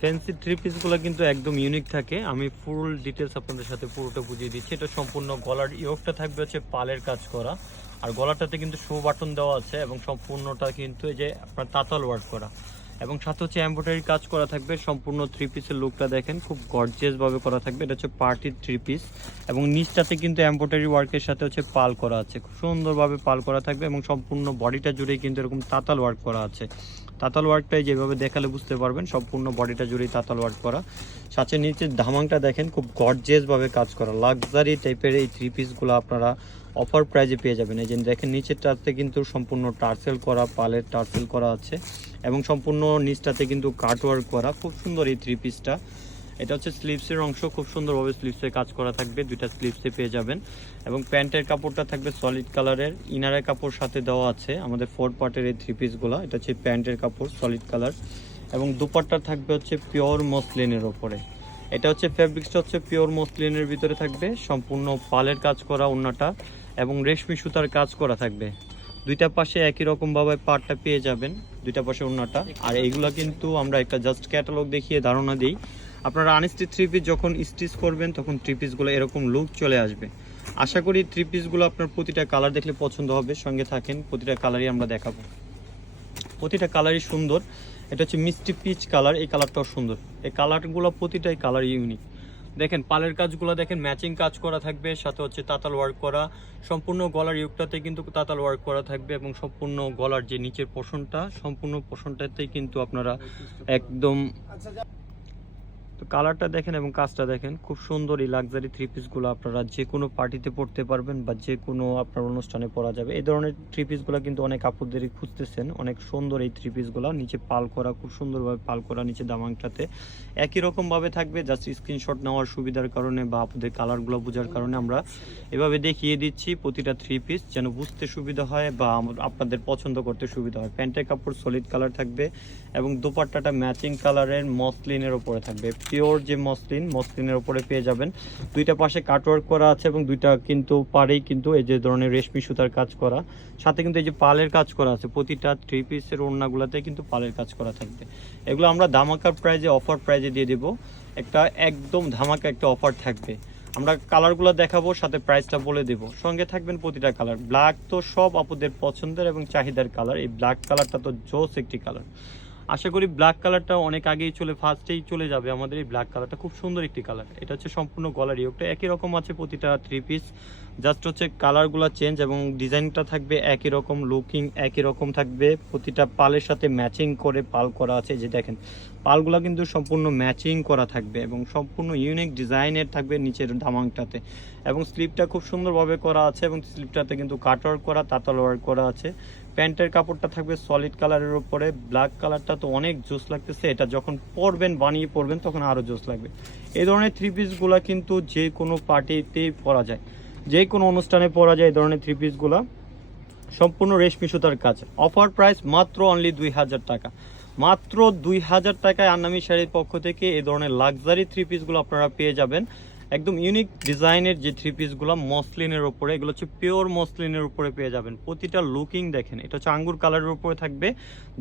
Fancy three পিসগুলো কিন্তু একদম ইউনিক থাকে। আমি ফুল ডিটেলস আপনাদের সাথে পুরোটা বুঝিয়ে দিচ্ছি। এটা সম্পূর্ণ গলার ইয়োগটা থাকবে হচ্ছে পালের কাজ করা। আর গলাটাতে কিন্তু শো বাটন দেওয়া আছে এবং সম্পূর্ণটা কিন্তু এই যে আপনার তাতাল ওয়ার্ক করা। এবং সাথে হচ্ছে এমব্রয়ডারি কাজ করা থাকবে। সম্পূর্ণ থ্রি পিসের লুকটা দেখেন, খুব গর্জিয়াস ভাবে করা থাকবে। এটা হচ্ছে পার্টির থ্রি পিস এবং নিচটাতে কিন্তু এমব্রয়ডারি ওয়ার্কের সাথে হচ্ছে পাল করা আছে। খুব সুন্দরভাবে পাল করা থাকবে এবং সম্পূর্ণ বডিটা জুড়েই কিন্তু এরকম তাতাল ওয়ার্ক করা আছে। তাতাল ওয়ার্কটাই যেভাবে দেখালে বুঝতে পারবেন, সম্পূর্ণ বডিটা জুড়েই তাতাল ওয়ার্ক করা। সাথে নিচে ধামাংটা দেখেন, খুব গর্জেসভাবে ভাবে কাজ করা। লাক্সারি টাইপের এই থ্রি পিসগুলো আপনারা অফার প্রাইজে পেয়ে যাবেন। এই যে দেখেন নিচের টাতে কিন্তু সম্পূর্ণ টার্সেল করা, পালের টার্সেল করা আছে এবং সম্পূর্ণ নিচটাতে কিন্তু কাট ওয়ার্ক করা। খুব সুন্দর এই থ্রি পিসটা এটা হচ্ছে স্লিভসের অংশ। খুব সুন্দরভাবে স্লিভসে কাজ করা থাকবে। দুইটা স্লিভসে পেয়ে যাবেন। এবং প্যান্টের কাপড়টা থাকবে সলিড কালারের ইনারের কাপড় সাথে দেওয়া আছে আমাদের ফোর পার্টের এই থ্রি পিসগুলো এটা হচ্ছে প্যান্টের কাপড় সলিড কালার এবং দুপাট্টা থাকবে হচ্ছে পিওর মসলিনের ওপরে। এটা হচ্ছে ফেব্রিক্সটা হচ্ছে পিওর মসলিনের ভিতরে থাকবে। সম্পূর্ণ পালের কাজ করা ওড়নাটা এবং রেশমি সুতার কাজ করা থাকবে। দুইটা পাশে একই রকমভাবে পাটটা পেয়ে যাবেন, দুইটা পাশে ওড়নাটা আর এইগুলা কিন্তু আমরা একটা জাস্ট ক্যাটালগ দেখিয়ে ধারণা দিই। আপনারা আনস্টি থ্রি পিস যখন স্টিচ করবেন, তখন থ্রি পিসগুলো এরকম লুক চলে আসবে। আশা করি থ্রি পিসগুলো আপনার প্রতিটা কালার দেখলে পছন্দ হবে, সঙ্গে থাকেন, প্রতিটা কালারই আমরা দেখাবো। প্রতিটা কালারই সুন্দর। এটা হচ্ছে মিষ্টি পিচ কালার এই কালারটাও সুন্দর। এই কালারগুলো প্রতিটাই কালার ইউনিক দেখেন, পালের কাজগুলো দেখেন ম্যাচিং কাজ করা থাকবে, সাথে হচ্ছে তাতাল ওয়ার্ক করা। সম্পূর্ণ গলার ইউকটাতে কিন্তু তাতাল ওয়ার্ক করা থাকবে এবং সম্পূর্ণ গলার যে নিচের পোষণটা সম্পূর্ণ পোষণটাতেই কিন্তু আপনারা একদম তো কালারটা দেখেন এবং কাজটা দেখেন, খুব সুন্দর এই লাক্সারি থ্রি পিসগুলো আপনারা যে কোনো পার্টিতে পড়তে পারবেন বা যে কোনো আপনার অনুষ্ঠানে পরা যাবে। এই ধরনের থ্রি পিসগুলো কিন্তু অনেক আপুদেরই খুঁজতেছেন, অনেক সুন্দর এই থ্রি পিসগুলো নিচে পাল করা, খুব সুন্দরভাবে পাল করা নিচে দামাংটাতে। একই রকমভাবে থাকবে জাস্ট স্ক্রিনশট নেওয়ার সুবিধার কারণে বা আপনাদের কালারগুলো বোঝার কারণে আমরা এভাবে দেখিয়ে দিচ্ছি প্রতিটা থ্রি পিস যেন বুঝতে সুবিধা হয় বা আপনাদের পছন্দ করতে সুবিধা হয়। প্যান্টের কাপড় সলিড কালার থাকবে এবং দুপাট্টাটা ম্যাচিং কালারের মসলিনের ওপরে থাকবে। পিওর যে মসলিন, মসলিনের ওপরে পেয়ে যাবেন। দুইটা পাশে কাটওয়ার্ক করা আছে এবং দুইটা কিন্তু পারেই কিন্তু এই যে ধরনের রেশমি সুতার কাজ করা। সাথে কিন্তু এই যে পালের কাজ করা আছে, প্রতিটা থ্রি পিসের ওড়নাগুলোতে কিন্তু পালের কাজ করা থাকবে। এগুলো আমরা ধামাকার প্রাইজে অফার প্রাইজে দিয়ে দেবো। একটা একদম ধামাকা একটা অফার থাকবে। আমরা কালারগুলো দেখাবো, সাথে প্রাইসটা বলে দেবো। সঙ্গে থাকবেন প্রতিটা কালার ব্ল্যাক তো সব আপুদের পছন্দের এবং চাহিদার কালার এই ব্ল্যাক কালারটা তো জোস একটি কালার আশা করি ব্ল্যাক কালারটা অনেক আগেই চলে ফার্স্টেই চলে যাবে আমাদের এই ব্ল্যাক কালারটা খুব সুন্দর একটি কালার এটা হচ্ছে সম্পূর্ণ গলার ইয়োগটা একই রকম আছে প্রতিটা থ্রি পিস জাস্ট হচ্ছে কালারগুলো চেঞ্জ এবং ডিজাইনটা থাকবে একই রকম লুকিং একই রকম থাকবে। প্রতিটা পালের সাথে ম্যাচিং করে পাল করা আছে। যে দেখেন, পালগুলো কিন্তু সম্পূর্ণ ম্যাচিং করা থাকবে এবং সম্পূর্ণ ইউনিক ডিজাইনের থাকবে নিচের দামাংটাতে। এবং স্লিপটা খুব সুন্দরভাবে করা আছে এবং স্লিপটাতে কিন্তু কাটওয়ার্ক করা, তাতাল ওয়ার্ক করা আছে। প্যান্টের কাপড়টা থাকবে সলিড কালারের উপরে। ব্ল্যাক কালারটা তো অনেক জোস লাগতেছে, এটা যখন পরবেন, বানিয়ে পরবেন, তখন আরও জোস লাগবে। এই ধরনের থ্রি পিসগুলো কিন্তু যে কোনো পার্টিতেই পরা যায়। যে কোনো অনুষ্ঠানে পরা যায় এই ধরনের থ্রি পিসগুলো সম্পূর্ণ রেশমি সুতার কাজ। অফার প্রাইস মাত্র অনলি দুই হাজার টাকা। মাত্র দুই হাজার টাকায় আন্নামি শাড়ির পক্ষ থেকে এই ধরনের লাক্সারি থ্রি পিসগুলো আপনারা পেয়ে যাবেন। একদম ইউনিক ডিজাইনের যে থ্রি পিসগুলো মসলিনের উপরে, এগুলো হচ্ছে পিওর মসলিনের উপরে পেয়ে যাবেন। প্রতিটা লুকিং দেখেন, এটা হচ্ছে আঙ্গুর কালারের উপরে থাকবে।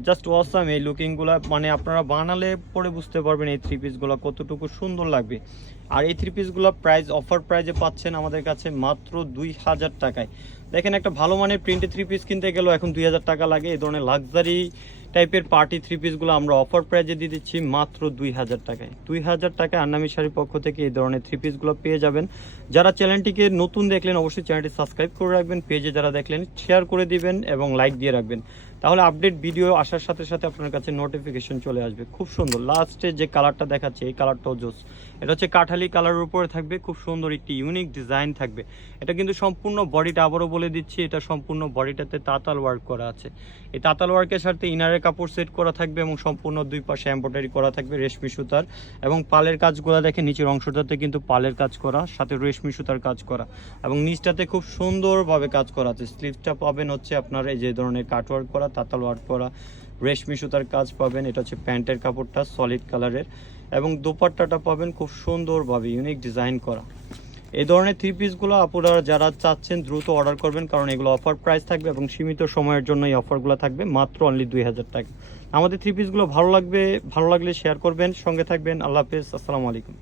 জাস্ট ওয়াসাম এই লুকিংগুলো মানে আপনারা বানালে পরে বুঝতে পারবেন এই থ্রি পিসগুলো কতটুকু সুন্দর লাগবে। আর এই থ্রি পিসগুলো প্রাইস অফার প্রাইজে পাচ্ছেন আমাদের কাছে মাত্র দুই হাজার টাকায়। দেখেন একটা ভালো মানের প্রিন্টেড থ্রি পিস কিনতে গেলেও এখন দুই হাজার টাকা লাগে, এই ধরনের লাক্সারি টাইপের পার্টি থ্রি পিসগুলো আমরা অফার প্রাইজে দিয়ে দিচ্ছি মাত্র দুই হাজার টাকায়। দুই হাজার টাকায় আন্নামি শাড়ির পক্ষ থেকে এই ধরনের থ্রি পিসগুলো পেয়ে যাবেন। যারা চ্যানেলটিকে নতুন দেখলেন, অবশ্যই চ্যানেলটি সাবস্ক্রাইব করে রাখবেন। পেজে যারা দেখলেন শেয়ার করে দিবেন এবং লাইক দিয়ে রাখবেন। তাহলে আপডেট ভিডিও আসার সাথে সাথে আপনার কাছে নোটিফিকেশন চলে আসবে। খুব সুন্দর। লাস্টে যে কালারটা দেখাচ্ছে, এই কালারটাও জোস। এটা হচ্ছে কাঠালি কালারের উপরে থাকবে। খুব সুন্দর একটি ইউনিক ডিজাইন থাকবে। এটা কিন্তু সম্পূর্ণ বডিটা আবারও বলে দিচ্ছি, এটা সম্পূর্ণ বডিটাতে তাতাল ওয়ার্ক করা আছে। এই তাতাল ওয়ার্কের সাথে ইনারের কাপড় সেট করা থাকবে এবং সম্পূর্ণ দুই পাশে এম্ব্রয়ডারি করা থাকবে রেশমি সুতার এবং পালের কাজগুলো দেখে নিচের অংশটাতে কিন্তু পালের কাজ করা, সাথে রেশমি সুতার কাজ করা এবং নিচটাতে খুব সুন্দরভাবে কাজ করা আছে। স্লিভসটা পাবেন হচ্ছে আপনার এই যে ধরনের কাটওয়ার্ক করা তাতাল ওয়ার্ক করা রেশমি সুতার কাজ পাবেন। এটা হচ্ছে প্যান্টের কাপড়টা সলিড কালারের এবং দোপাট্টাটা পাবেন খুব সুন্দরভাবে ইউনিক ডিজাইন করা। এই ধরনের থ্রি পিসগুলো আপনারা যারা চাচ্ছেন, দ্রুত অর্ডার করবেন, কারণ এগুলো অফার প্রাইস থাকবে এবং সীমিত সময়ের জন্য এই অফারগুলো থাকবে, মাত্র অনলি দুই হাজার টাকা। আমাদের থ্রি পিসগুলো ভালো লাগবে, ভালো লাগলে শেয়ার করবেন, সঙ্গে থাকবেন। আল্লাহ হাফেজ, আসসালামু আলাইকুম।